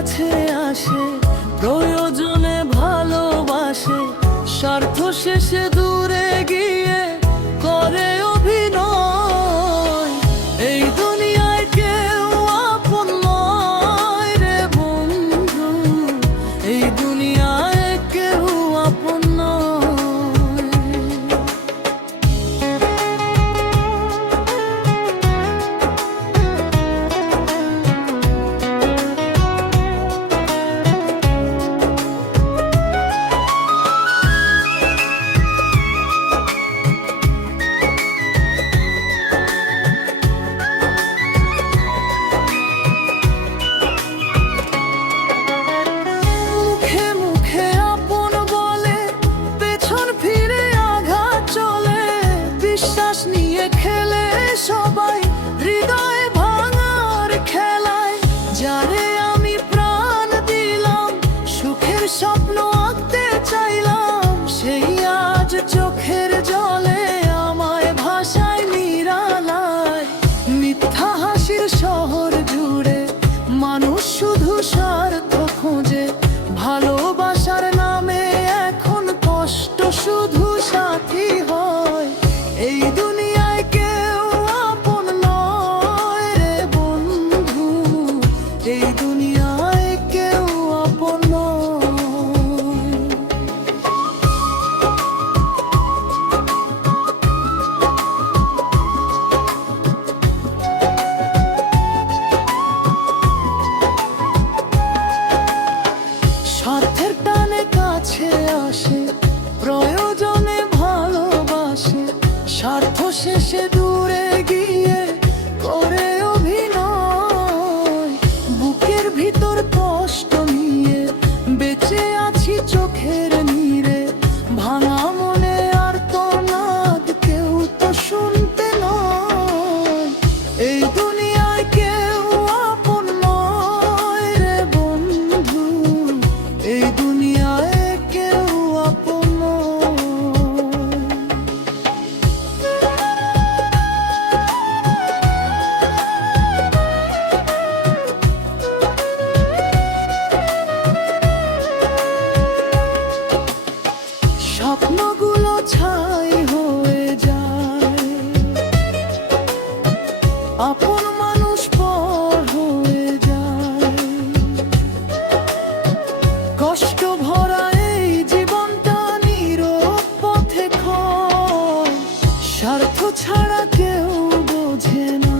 কাছে আসে, প্রয়োজনে ভালোবাসে, স্বার্থ শেষে দূরে গিয়ে করে অভিনয়। এই দুনিয়ায় কেউ আপন নয় রে বন্ধু, এই দুনিয়ায় কেউ আপন নয়। নিয়ে খেলে সবাই হৃদয় ভাঙার খেলায়, যারে আমি প্রাণ দিলাম, সুখের স্বপ্ন আঁকতে চাইলাম, সেই আজ চোখের জলে আমায় ভাষায় নিরালায়। মিথ্যা হাসির শহর জুড়ে মানুষ শুধু স্বার্থ খোঁজে, ভালোবাসার নামে এখন কষ্ট শুধু সাথী হয়। এই দুনিয়ায় কেউ আপন নয় রে বন্ধু, এই দুনিয়ায় কেউ আপন নয়। স্বার্থের টানে কাছে আসে, প্রয়োজনে ভালোবাসে, স্বার্থ শেষে দূরে গিয়ে করে অভিনয়। বুকের ভিতর কষ্ট নিয়ে বেঁচে আছি চোখের নীরে, ভাঙা মনে আর তোনাদ কেউ তো শুনতে নয়। এই দুনিয়ায় কেউ আপন নয় রে বন্ধু, এই দুনিয়ায় কেউ আপন নয়। স্বপ্নগুলো ছাই হয়ে যায়, আপন মানুষ পর হয়ে যায়। কষ্ট ভরা এই জীবনটা নীরব পথে ক্ষয়, স্বার্থ ছাড়া কেউ বোঝে না।